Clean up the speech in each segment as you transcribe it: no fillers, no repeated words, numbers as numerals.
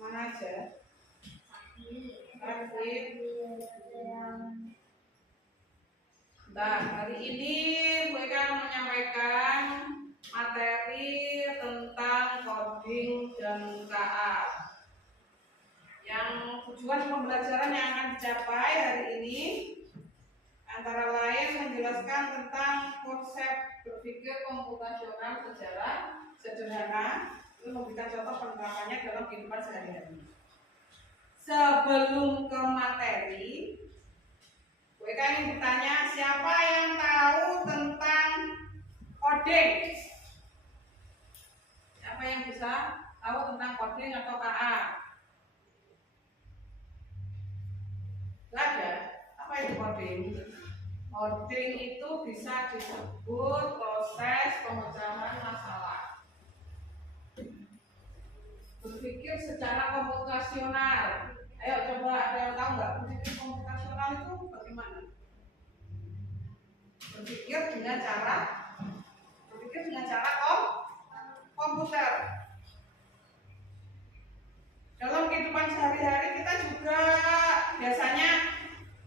Mana aja? Aktif. Nah, hari ini Bu Eka menyampaikan materi tentang coding dan KA. Yang tujuan pembelajaran yang akan dicapai hari ini antara lain menjelaskan tentang konsep berpikir komputasional secara sederhana, lalu memberikan contoh penerapannya dalam kehidupan sehari-hari. Sebelum ke materi, Bu Eka ingin bertanya, siapa yang tahu tentang coding? Siapa yang bisa tahu tentang coding atau KA? Ada. Apa itu coding? Coding itu bisa disebut proses pemecahan masalah. Berpikir secara komputasional. Ayo coba ada yang tahu nggak berpikir komputasional itu bagaimana? Berpikir dengan cara komputer. Dalam kehidupan sehari-hari kita juga biasanya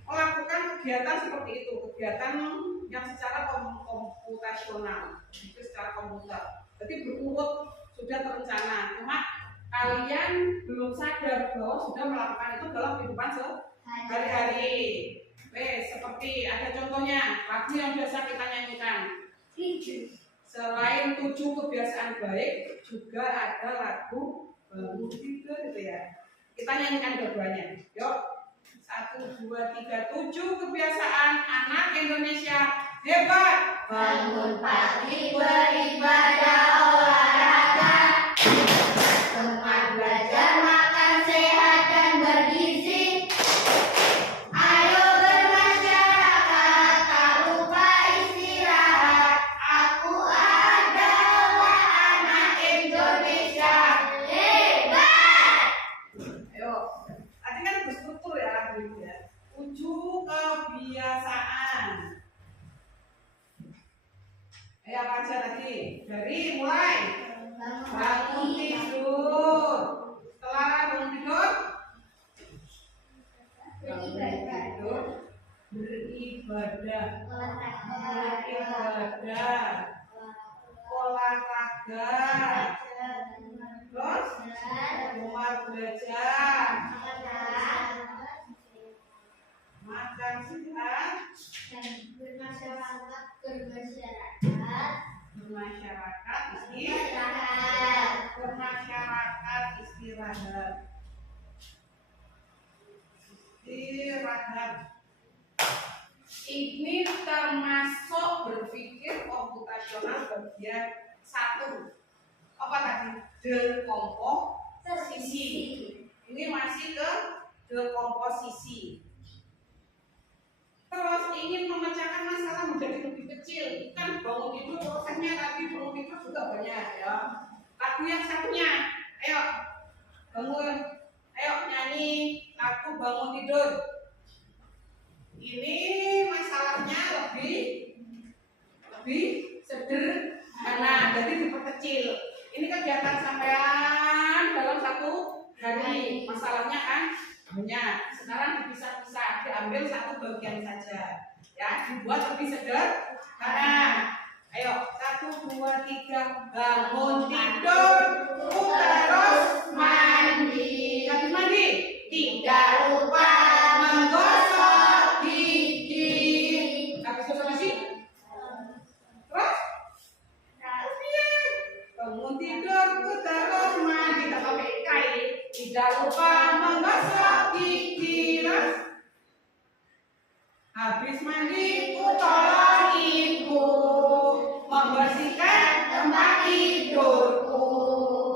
melakukan kegiatan seperti itu, kegiatan yang secara komputasional, itu secara komputer. Jadi berurut, sudah terencana. Cuma kalian belum sadar bahwa sudah melakukan itu dalam kehidupan sehari-hari. Seperti ada contohnya lagu yang biasa kita nyanyikan. Selain 7 kebiasaan baik, juga ada lagu bangun tidur gitu ya. Kita nyanyikan dua-duanya. Yuk. 1, 2, 3, 7 kebiasaan anak Indonesia hebat. Bangun pagi beribadah olahraga, tempat belajar makan sehat dan bergizi. Ayo bermasyarakat, tak lupa istirahat. Aku adalah anak Indonesia hebat. Ayo. Tadi kan berstruktur ya lagu itu ya. 7 kebiasaan. Ayo apa aja tadi? Dari mulai bangun tidur. Setelah bangun tidur, beribadah, olahraga, terus rumah belajar, makan sehat, bermasyarakat istirahat. Ini termasuk berpikir komputasional bagian 1. Apa tadi? Dekomposisi. Ini masih ke dekomposisi. Terus ingin memecahkan masalah menjadi lebih kecil. Kan bangun tidur prosesnya tadi bangun tidur juga banyak ya. Lagu yang satunya, ayo bangun, ayo nyanyi lagu bangun tidur. Ini masalahnya lebih sederhana, jadi diperkecil. Ini kegiatan sampean dalam 1 hari, masalahnya kan banyak. Sekarang dipisah-pisah, diambil 1 bagian saja, ya, dibuat lebih sederhana. Ayo 1, 2, 3, bangun tidur, terus mandi. Habis mandi, tidak lupa menggosok gigi. Habis gosok gigi, terus bangun tidur, terus mandi. Tak pakai ikai. Tidak lupa menggosok gigi. Terus habis mandi, tolong ibu membersihkan tempat tidurku.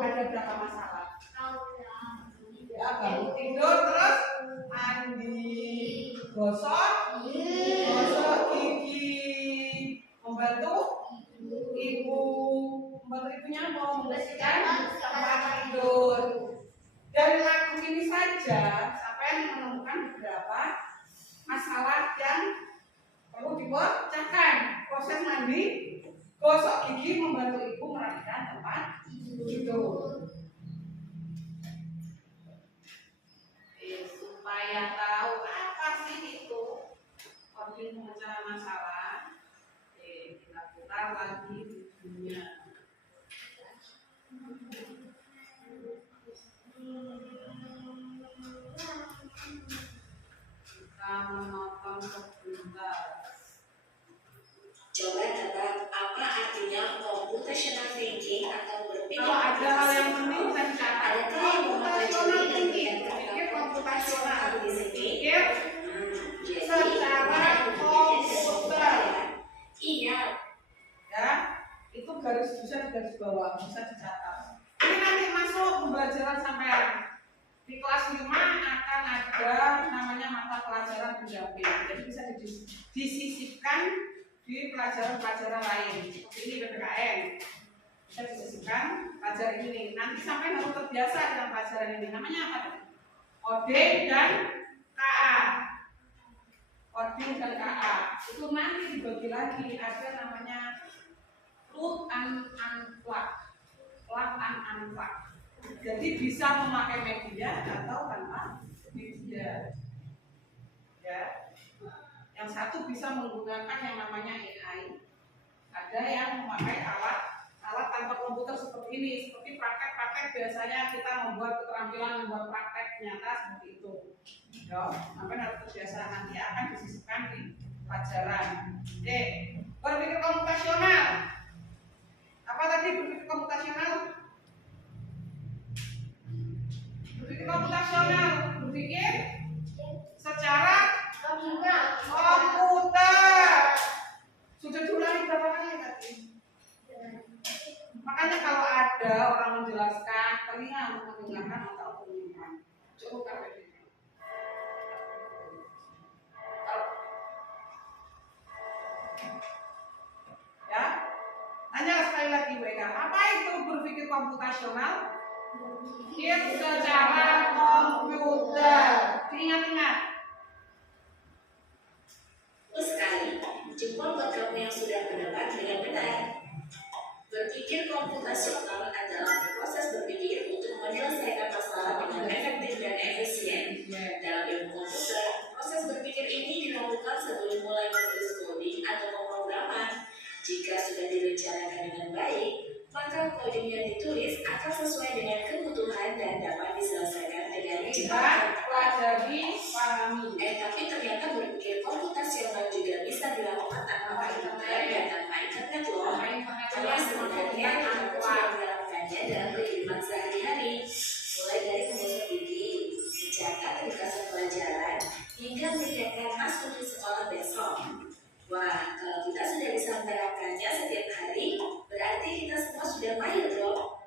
Ada berapa masalah? Ya, bangun tidur terus mandi, gosok gigi, membantu ibu. Membantu ibunya mau membersihkan tempat tidur. Dari lagu ini saja sampai Gitu. Supaya tahu apa sih itu ordin pemecahan masalah, kita putar lagi bukunya. Kita menonton sebentar. Coba tebak apa artinya computational thinking atau berpikir Kalau ada hal yang penting saya catat. Ada tuh yang Computational mempelajari dan thinking, berpikir berpikir komputasional, di sini. berpikir Jadi, secara komputer. Iya. Ya, itu garis bisa di garis bawah, bisa dicatat. Ini nanti masuk pembelajaran sampai di kelas 5 akan ada namanya mata pelajaran pendamping. Jadi bisa disisipkan di pelajaran-pelajaran lain. Seperti ini PPKN. Bisa disisipkan pelajaran ini. Nanti sampai harus terbiasa dengan pelajaran ini. Namanya apa? OD dan KA. OD dan KA. Itu nanti dibagi lagi. Ada namanya plug and unplug. Plug and unplug. Jadi bisa memakai media atau tanpa media. Ya. Yang satu bisa menggunakan yang namanya AI. Ada yang memakai alat tanpa komputer seperti ini. Seperti praktek-praktek biasanya kita membuat keterampilan membuat praktek nyata seperti itu. Yo, sampai harus terbiasa nanti akan disisipkan di pelajaran. Oke, berpikir komputasional. Apa tadi berpikir komputasional? Berpikir komputasional, berpikir secara komputer. Sudah diulangi berapa kali tadi? Makanya kalau ada orang menjelaskan, telinga untuk mendengarkan atau menyimak. Cukup kan begitu. Ya, tanya sekali lagi Bu Eka, apa itu berpikir komputasional? Berpikir secara komputer. Ingat-ingat. Terus sekali, jempol buat kamu yang sudah menebak dengan benar. Berpikir komputasional adalah proses berpikir untuk menyelesaikan masalah dengan efektif dan efisien. Dalam ilmu komputer, proses berpikir ini dilakukan sebelum mulai menulis coding atau pemrograman. Jika sudah direncanakan dengan baik, maka coding yang ditulis akan sesuai dengan kebutuhan dan dapat diselesaikan dengan cepat. Pelajari, pahami. Tapi ternyata berpikir komputasional juga bisa dilakukan tanpa internet dan tanpa internet loh. Karena sebenarnya kita sudah melakukannya dalam kehidupan sehari-hari, mulai dari mengusut gigi, mencatat ringkasan pelajaran, hingga menyiapkan tas untuk sekolah besok. Wah, kalau kita sudah bisa menerapkannya setiap hari, berarti kita semua sudah mahir dong.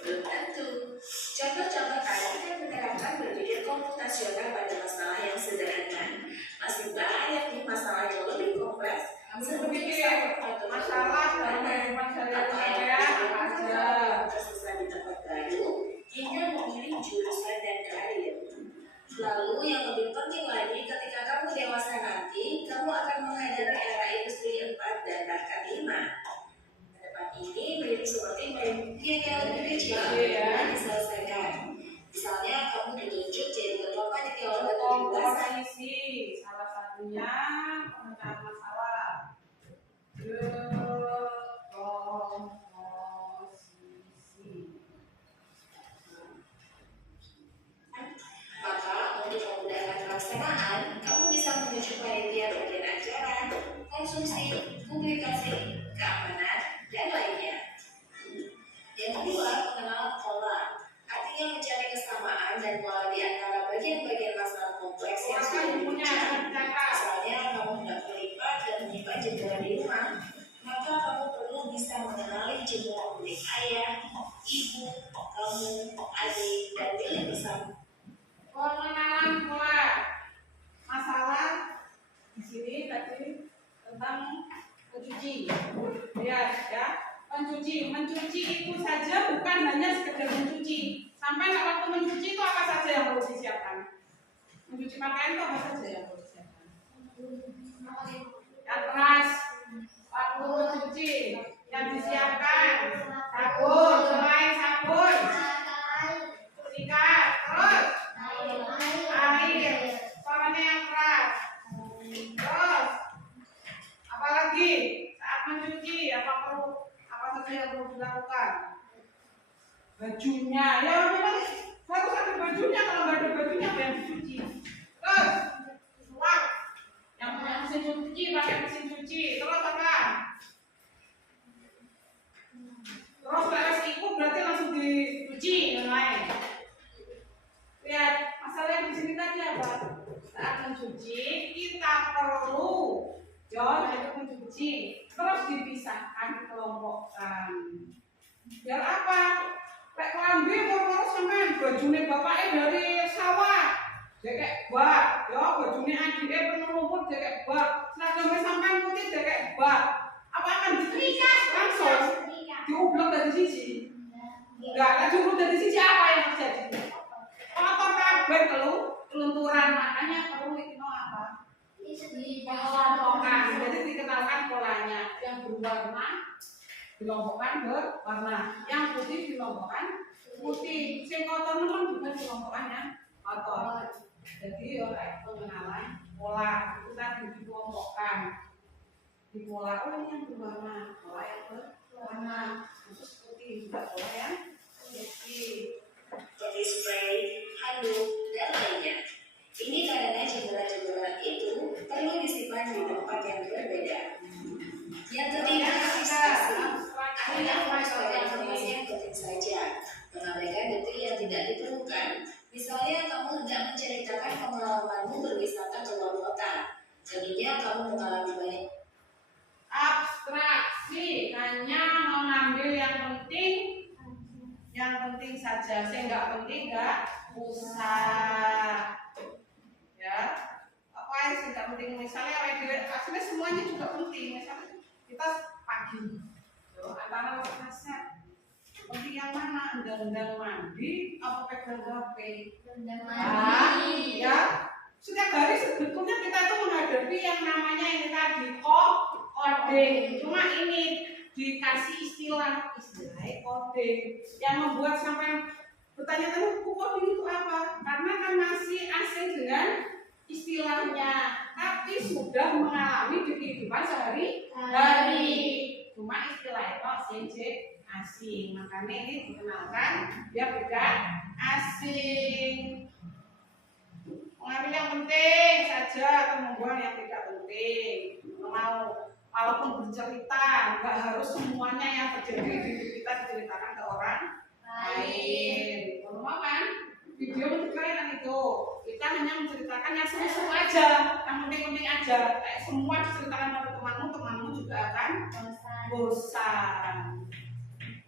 Belum tentu. Contoh-contoh tadi kan menerapkan berpikir komputasional pada masalah yang sederhana. Masih banyak nih masalah yang lebih kompleks. Berpikir masalah dalam kehidupan sehari-hari apa aja. Tersesat di tempat baru, hingga memilih jurusan dan karir. Lalu yang lebih penting lagi, ketika kamu dewasa nanti, kamu akan menghadapi era industri 4 dan bahkan 5. Ini mirip seperti mimpi yang lebih kecil yang diselesaikan. Misalnya kamu ditunjuk jadi ketua panitia olahraga komposisi, salah satunya pemecahan masalah. Komposisi. Maka untuk memudahkan pelaksanaan, kamu bisa menuju panitia bagian acara, konsumsi, publikasi, keamanan, dan lainnya. Yang kedua, pengenalan pola. Artinya mencari kesamaan dan pola di antara bagian-bagian masalah kompleks yang sudah dibincang. Misalnya, kamu hendak melipat dan menyimpan jendela di rumah, maka kamu perlu bisa mengenali jendela milik ayah, ibu, kamu, adik, dan milik bersama. Pengenalan pola masalah di sini tadi tentang mencuci. Lihat ya, mencuci itu saja bukan hanya sekedar mencuci. Sampai waktu mencuci itu apa saja yang harus disiapkan? Mencuci pakaian itu apa saja yang harus disiapkan? Yang keras, waktu mencuci yang disiapkan yang perlu dilakukan? Bajunya, ya memang harus ada bajunya. Kalau nggak ada bajunya, apa yang dicuci? Terus, suap. Yang punya mesin cuci, pakai mesin cuci. Terus apa? Terus beres itu berarti langsung dicuci yang lain. Lihat, masalah yang di sini tadi apa? Saat mencuci, kita perlu untuk mencuci, terus dipisahkan, dikelompokkan. Biar apa? Kayak kelambi mau sampean bajune bapaknya dari sawah, kayak bak, ya bajune adike penuh rumput kayak bak, seragamnya sampean putih kayak bak. Apa akan disetrika langsung? Diublek dari sisi. Enggak, diublek dari sisi apa yang terjadi? Kotor kabeh kelunturan, makanya perlu itu apa? Dikelompokkan. Jadi dikenalkan polanya. Yang berwarna dikelompokkan berwarna, yang putih dikelompokkan putih. Sing kotor memang bukan dikelompokkannya kotor. Jadi oleh pengenalan pola itu tadi dikelompokkan. Di pola ini yang berwarna, pola yang berwarna khusus putih, juga pola yang putih. Body spray, handuk, dan lainnya. Ini karena cemburan-cemburan itu perlu disimpan di tempat yang berbeda. Yang ketiga, Anda mengucapkan informasi yang penting saja, mengabaikan detil yang tidak diperlukan. Misalnya, kamu hendak menceritakan pengalamanmu berwisata ke luar kota. Jadinya kamu mengalami banyak abstraksi, hanya mengambil yang penting saja. Saya nggak penting nggak usah. Ya, apa yang tidak penting? Misalnya aslinya semuanya juga penting. Misalnya kita pagi, antara masak, penting yang mana? Undang-undang mandi, apa pegang HP? Undang mandi. Ya, setiap hari sebetulnya kita itu menghadapi yang namanya ini tadi coding. Cuma ini dikasih istilahnya coding yang membuat sampai bertanya-tanya coding itu apa? Karena kan masih asing dengan istilahnya, tapi sudah mengalami di kehidupan sehari-hari. Cuma istilah itu asing, makanya ini dikenalkan biar tidak asing. Mengambil yang penting saja atau membuang yang tidak penting. Walaupun bercerita, nggak harus semuanya yang terjadi di hidup kita diceritakan ke orang lain. Kalau kan video menceritakan itu, kita hanya menceritakan yang seru-seru aja, yang penting-penting aja. Kayak semua diceritakan pada temanmu juga akan bosan.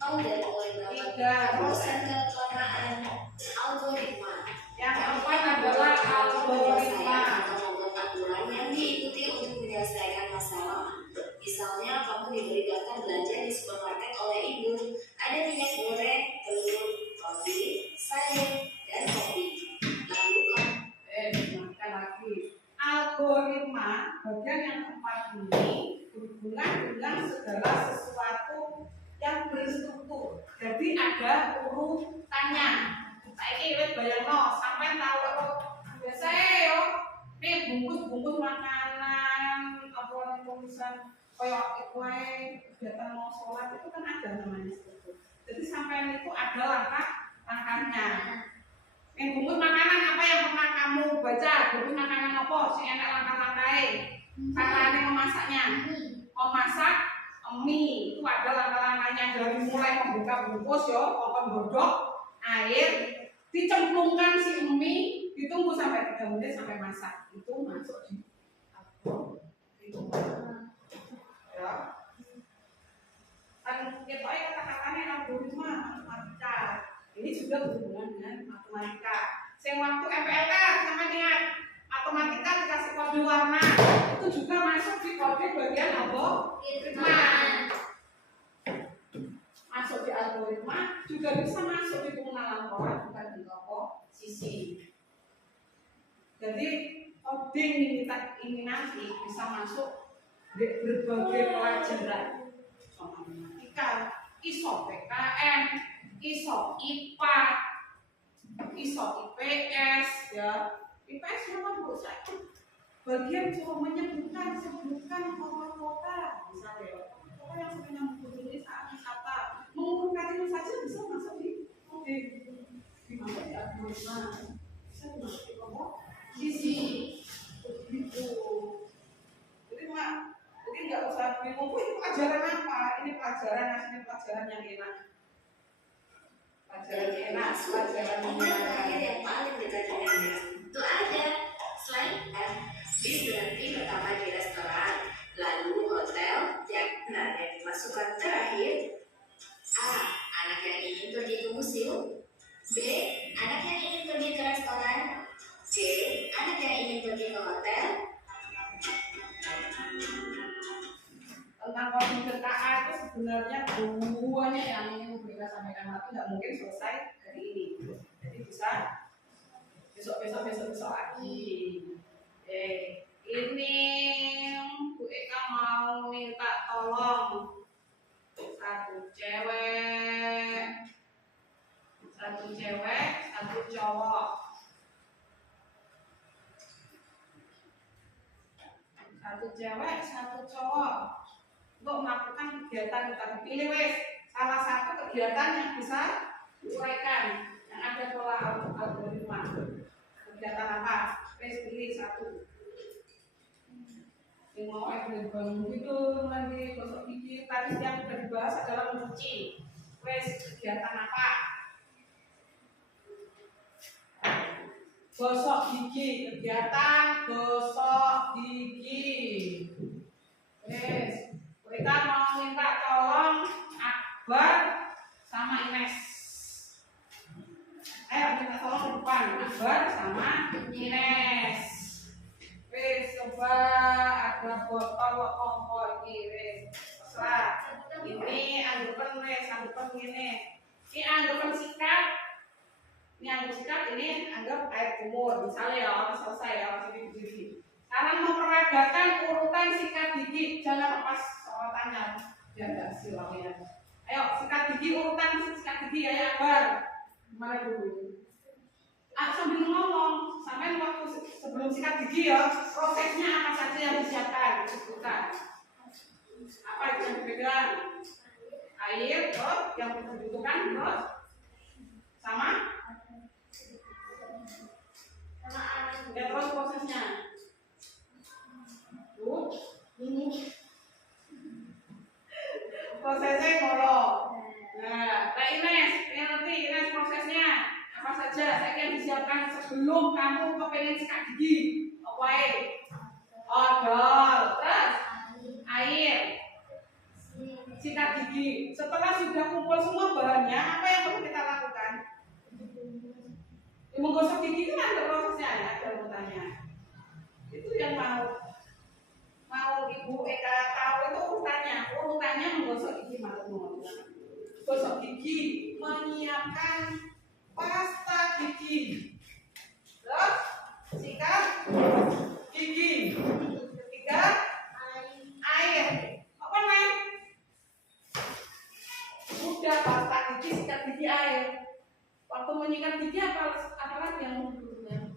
tahu dari mulai proses kelamaan algoritma. Yang keempat adalah algoritma. Membuat aturan yang diikuti untuk menyelesaikan masalah. Misalnya, kamu diberi daftar belanja di supermarket oleh ibu. Ada minyak goreng, telur, roti, sayur, dan kopi. Lalu Dimakan lagi. Algoritma bagian yang keempat ini berhubungan dengan segala sesuatu yang berstruktur. Jadi ada urutannya. Saiki wis bayangno, sampean tahu biasanya yo nih bungkus makanan apa tulisan kayak kue kegiatan mau sholat itu kan ada namanya seperti itu. Jadi sampean itu ada langkahnya. Yang bungkus makanan apa yang pernah kamu baca? Bungkus makanan apa? Si enak langkah-langkahnya. Caranya memasaknya. Memasak mie itu ada langkah-langkahnya dari mulai membuka bungkus yo, godok air, dicemplungkan si mie, ditunggu sampai 3 menit sampai masak. Itu masuk di itu. Ya. Kan kita kata-katanya algoritma matematika. Ini juga berhubungan dengan matematika. Sing waktu MPLK sama dengan matematika dikasih kode warna, itu juga masuk di kode bagian algoritma. Masuk di algoritma juga bisa masuk di pengenalan pola bukan di komposisi. Jadi coding ini nanti bisa masuk di berbagai pelajaran. Matematika, ISO PKN, ISO IPA, ISO IPS, ya. IPS memang bisa bagian cuma sebutkan kota-kota, misalnya kota yang sering menyambut ini saat wisata. algoritma. Bisa dimasukin apa? Sisi. Begitu. Jadi nggak usah bingung, ini pelajaran apa? Ini pelajaran asli, pelajaran yang enak. Pelajaran enak, pelajaran Terakhir yang paling dekat dengannya itu ada selain bis berhenti pertama di restoran, lalu hotel, dan yang dimasukkan terakhir. A. Anak yang ingin pergi ke museum. B. Anak yang ingin pergi ke restoran. C. Anak yang ingin pergi ke hotel. Tentang komputer KA itu sebenarnya banyak yang ingin mereka sampaikan, tapi nggak mungkin selesai hari ini. Jadi bisa besok lagi. Ini Bu Eka mau minta tolong satu cewek, satu cowok. Satu cewek, satu cowok untuk melakukan kegiatan kita pilih wes salah satu kegiatan yang bisa diuraikan yang ada pola algoritma. Kegiatan apa? Wes pilih satu. Yang mau bangun tidur lagi, gosok gigi. Tadi yang sudah dibahas adalah mencuci. Wes kegiatan apa? Gosok gigi, kegiatan gosok gigi. Wes, kita mau minta tolong Akbar sama Ines. Ayo minta tolong ke depan, Akbar sama Ines. Wes, coba ada botol kompor ini, wes. Terserah. Ini anggapan wes, anggapan ini. Ini anggapan sikat. Ini anggap sikat, ini anggap air kumur. Misalnya ya, selesai ya, masih berdiri. Sekarang memperagakan urutan sikat gigi. Jangan lepas sorotannya, biar nggak silangnya. Ayo, sikat gigi, urutan sikat gigi ya, Akbar. Gimana dulu? Sambil ngomong, sampai waktu sebelum sikat gigi ya, prosesnya apa saja yang disiapkan, disebutkan. Apa itu yang dipegang? Air, terus yang dibutuhkan, terus sama? Ya, terus prosesnya. Prosesnya ngono. Nah, Ines prosesnya apa saja? Saya yang disiapkan sebelum kamu kepengen sikat gigi. Oke. Odol, terus air, sikat gigi. Setelah sudah kumpul semua bahannya, apa yang perlu kita lakukan? Menggosok gigi kan ada prosesnya ya, ada urutannya. Itu yang mau Ibu Eka tahu itu urutannya menggosok gigi malam. Gosok gigi, menyiapkan pasta gigi, terus sikat gigi, ketiga air. Apa nih? Udah pasta gigi, sikat gigi, air. Waktu menyikat gigi apa lagi yang berikutnya?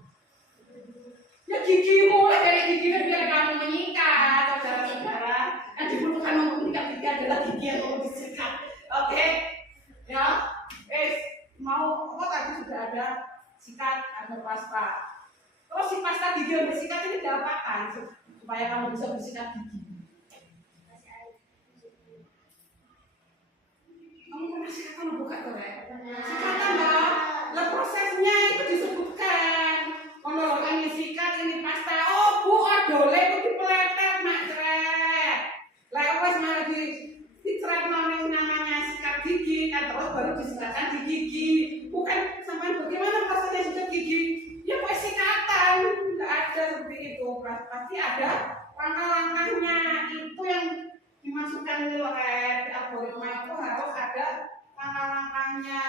Ya gigimu, dari giginya biar kamu menyikat, saudara-saudara. Yang dibutuhkan untuk menyikat gigi adalah gigi yang mau disikat. Oke, ya. Mau apa tadi sudah ada sikat, ada pasta. Terus si pasta gigi yang bersikat ini diapakan supaya kamu bisa bersikat gigi? Kamu pernah sikatan buka tuh ya? Sikatan loh. Lah prosesnya itu disebutkan. Kalau ini sikat, ini pasta. Oh bu, odole itu dipeletet mak ceret. Lah wes malah diceret namanya sikat gigi kan, terus baru disikatkan di gigi. Bukan sampai bagaimana prosesnya sikat gigi? Ya wes sikatan. Nggak ada seperti itu. Pasti ada langkah-langkahnya. Itu yang dimasukkan nilai di algoritma itu harus ada langkah-langkahnya.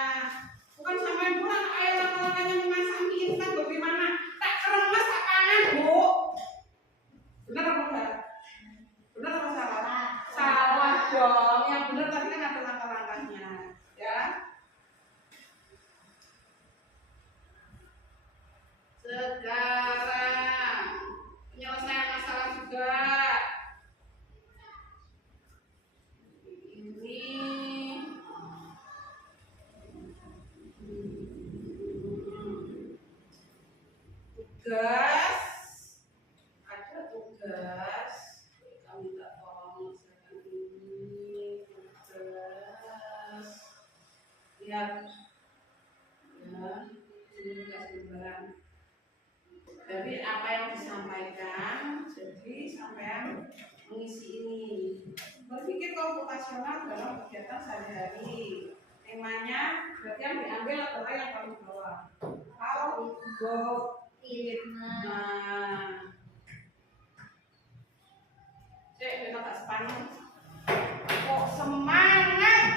Bukan sampai bulan ayo langkah-langkahnya memasak mie instan bagaimana? Tak keremes tak panen bu. Benar apa enggak? Benar apa salah? Salah dong. Yang benar tadi kan ada langkah-langkahnya, ya. Sekarang penyelesaian masalah juga. Ini lihat ya, ini kasih gambaran. Jadi apa yang disampaikan, jadi sampean mengisi ini. Berpikir komputasional dalam kegiatan sehari-hari. Temanya berarti yang diambil adalah yang paling bawah. How go it. Nah, cek kita tak sepanjang. Kok semangat?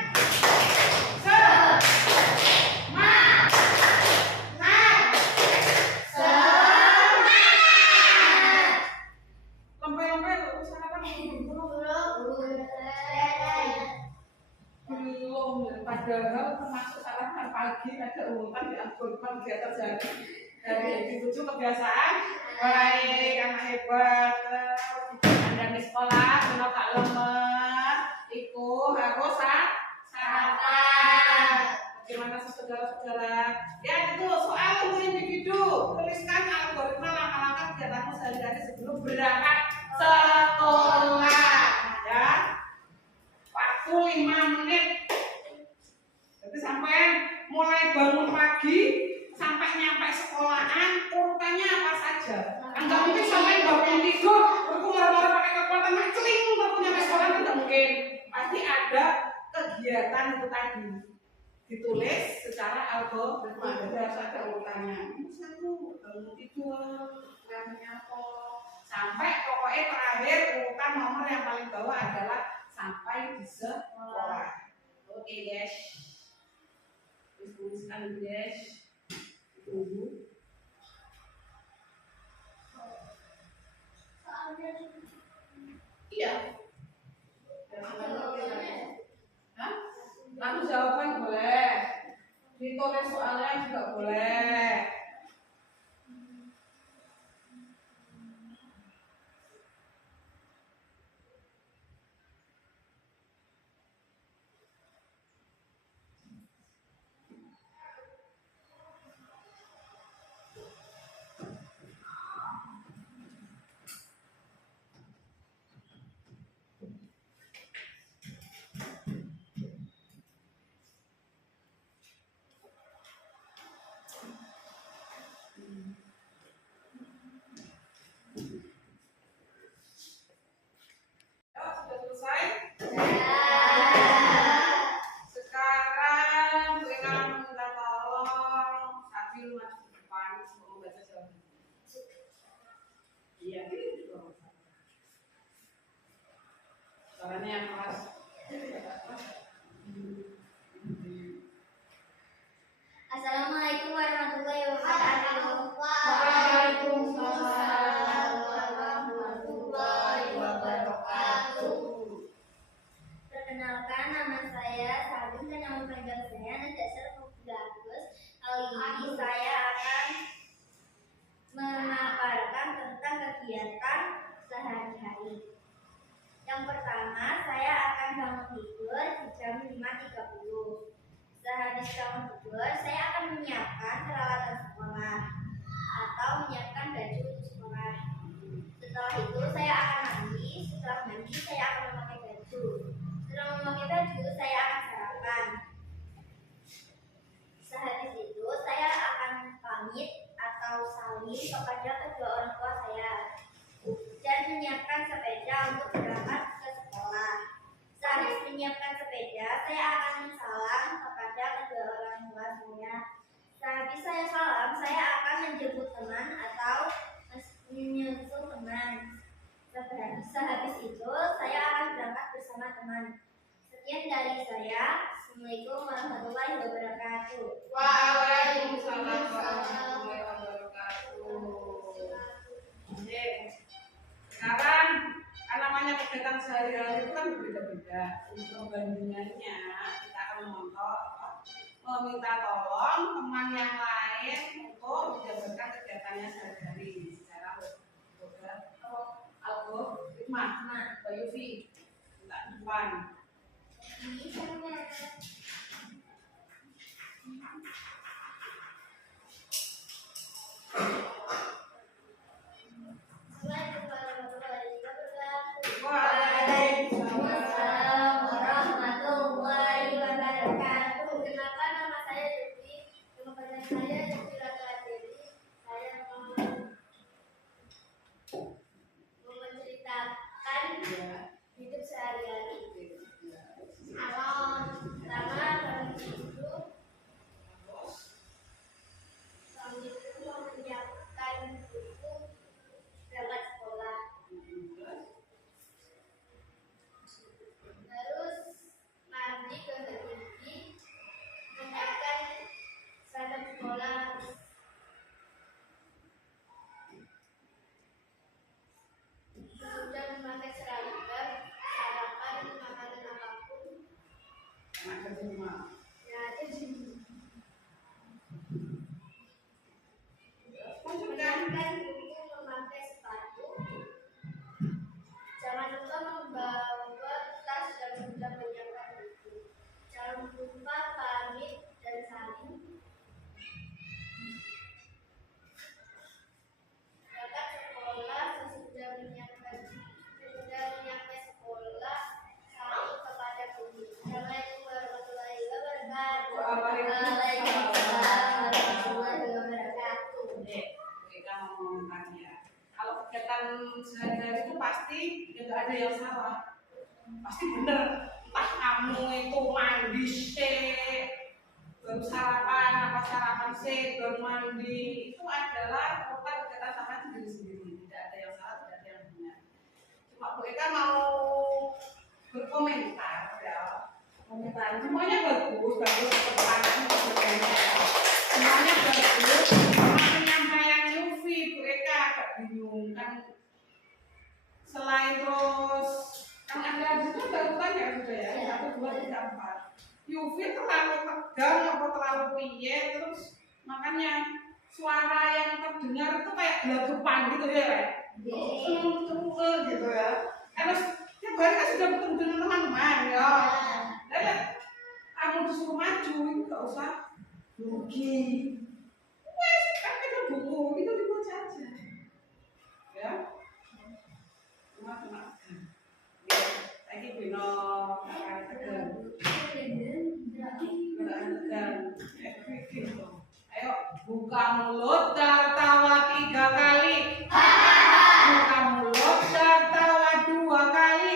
Padahal termasuk sarapan pagi ada urutan di algoritma kegiatan sehari dari tujuh kebiasaan baik, anak hebat. Anda di sekolah kalau tak lemes itu harus sarapan. Bagaimana saudara-saudara? Ya itu soal untuk individu. Tuliskan algoritma langkah-langkah kegiatanmu sehari-hari sebelum berangkat sekolah. Ya, waktu 5 menit. Jadi sampai mulai bangun pagi sampai nyampe sekolahan urutannya apa saja. Enggak mungkin sampai bangun tidur aku marah-marah pakai kekuatan celing baru nyampe sekolah, tidak mungkin. Pasti ada kegiatan itu tadi ditulis secara algoritma. Jadi harus ada urutannya. Satu bangun tidur, apa sampai pokoknya terakhir urutan nomor yang paling bawah adalah sampai di sekolah. Oke guys. Tuliskan guys, tunggu. Iya. Hah? Lalu jawaban boleh, ditulis soalnya juga boleh. Assalamualaikum warahmatullahi wabarakatuh. Waalaikumsalam warahmatullahi wabarakatuh. Perkenalkan, nama saya Salim dan nama panggilan saya Natasha Fugagus. Kali ini saya akan memaparkan tentang kegiatan sehari-hari. Yang pertama, saya akan bangun tidur di jam 5.30. Sehabis bangun tidur, saya akan menyiapkan peralatan sekolah atau menyiapkan baju untuk sekolah. Setelah itu, saya akan mandi. Setelah mandi, saya akan memakai baju. Setelah memakai baju, saya akan sarapan. Sehabis itu, saya akan pamit atau salim kepada kedua orang tua saya dan menyiapkan sepeda untuk berangkat ke sekolah. Sehabis menyiapkan sepeda, saya akan salam kepada kedua orang tua saya. Sehabis saya salam, saya akan menjemput teman atau menyusul teman. Sehabis itu, saya akan berangkat bersama teman. Sekian dari saya. Assalamualaikum warahmatullahi wabarakatuh. Waalaikumsalam warahmatullahi wabarakatuh. Sekarang kan namanya kegiatan sehari-hari itu kan berbeda-beda. Untuk membandingannya kita akan meminta tolong teman yang lain untuk menjabarkan kegiatannya sehari-hari secara algoritma. Mbak Yufi, minta depan. Waalaikumsalam warahmatullahi wabarakatuh. Kenapa saya Yudhira Dewi. Saya mau menceritakan hidup sehari-hari. Halo, pertama kami tidur. Kami itu mau menyiapkan buku berangkat sekolah. Terus mandi ke gigi, menyiapkan seragam sekolah. Sudah memakai seragam, sarapan makanan apapun. Anak ke rumah. Ya, jadi Lanjutkan. menyiapkan buku, memakai sepatu. Jangan lupa membawa tas dan sudah menyiapkan buku. Jangan lupa pamit dan saling. Berangkat sekolah sesudah menyampai sekolah, salam kepada guru. Assalamualaikum warahmatullahi wabarakatuh. Waalaikumsalam warahmatullahi wabarakatuh. Dek, mereka mau tanya. Kalau kegiatan sehari-hari itu pasti tidak ada yang salah. Pasti benar. Entah kamu itu mandi sih, baru sarapan, apa sarapan sih, baru mandi. Itu adalah merupakan kegiatan sama sendiri-sendiri. Tidak ada yang salah, tidak ada yang benar. Cuma Bu Eka mau berkomentar ya. Komentar semuanya bagus, pertanyaan sebagainya. Semuanya bagus. Cuma penyampaian Yufi, Bu Eka agak bingung kan. Selain terus kan ada juga barusan ya sudah ya, 1, 2, 3, 4. Yufi terlalu tegang apa terlalu piye, terus makanya suara yang terdengar itu kayak gelagapan gitu ya, gitu ya. Terus tiap hari kan sudah bertemu dengan teman-teman ya. Dan kamu disuruh maju, itu nggak usah rugi. Wes, kan kita buku itu dibaca aja, ya. Cuma ya, lagi bino akan tegang. Ayo buka mulut tertawa 3 kali. Buka mulut tertawa 2 kali.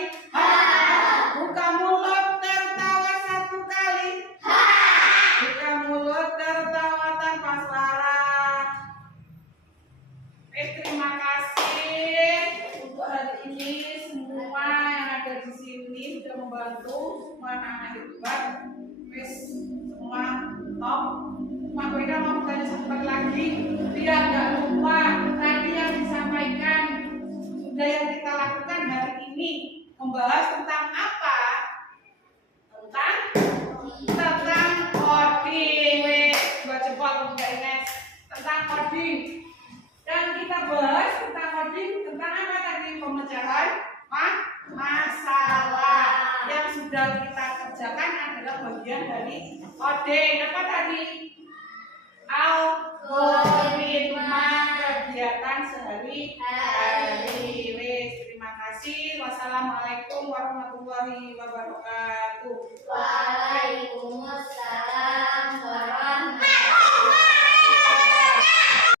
Buka mulut tertawa 1 kali. Buka mulut tertawa tanpa suara. Terima kasih untuk hari ini semua yang ada di sini sudah membantu, semua anak hebat. Wes semua top. Mak Weka mau bertanya satu kali lagi, biar nggak lupa tadi yang disampaikan sudah yang kita lakukan hari ini membahas tentang apa? Tentang coding. Wes dua jempol untuk Mbak Ines tentang coding. Dan kita bahas tentang coding tentang apa tadi? Pemecahan masalah yang sudah kita kerjakan adalah bagian dari coding. Apa tadi? Algoritma kegiatan sehari-hari. Wes, terima kasih. Wassalamualaikum warahmatullahi wabarakatuh.